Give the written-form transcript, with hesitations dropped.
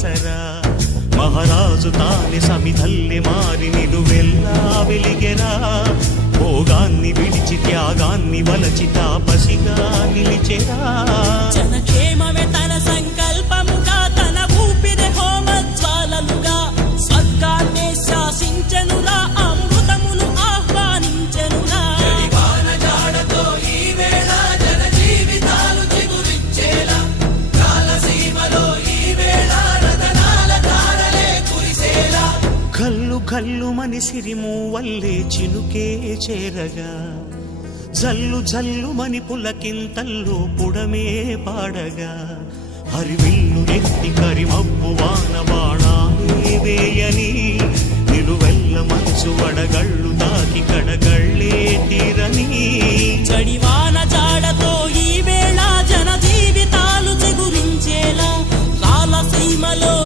ఆసరా మహారాజు తానే సమిధల్లె మారి నిలువెల్లా వెలిగెరా భోగాన్ని విడిచి త్యాగాన్ని వలచి తాపసిగా నిలిచెరా జనక్షేమమే తన సంకల్పముగా తన ఊపిరి హోమజ్వాలలుగా స్వర్గాన్నే శాసించెనురా అమృతమును ఆహ్వానించెనురా జాడతో ఈ వేళ జన జీవితాలు చిగురించేలా కాలసీమలో ఈ వేళ రతనాల ధారలే కురిసేలా కల్లు కల్లు మని సిరిము వల్లే చినుకే చేరగా జల్లు జల్లు మని పులకింతల్లు పుడమే పాడగా హరివిల్లు నెత్తి కరిమబ్బు వాన బాణాలే వేయని నిలువెల్ల మంచు వడగళ్ళు తాకి కడగళ్ళే తీరని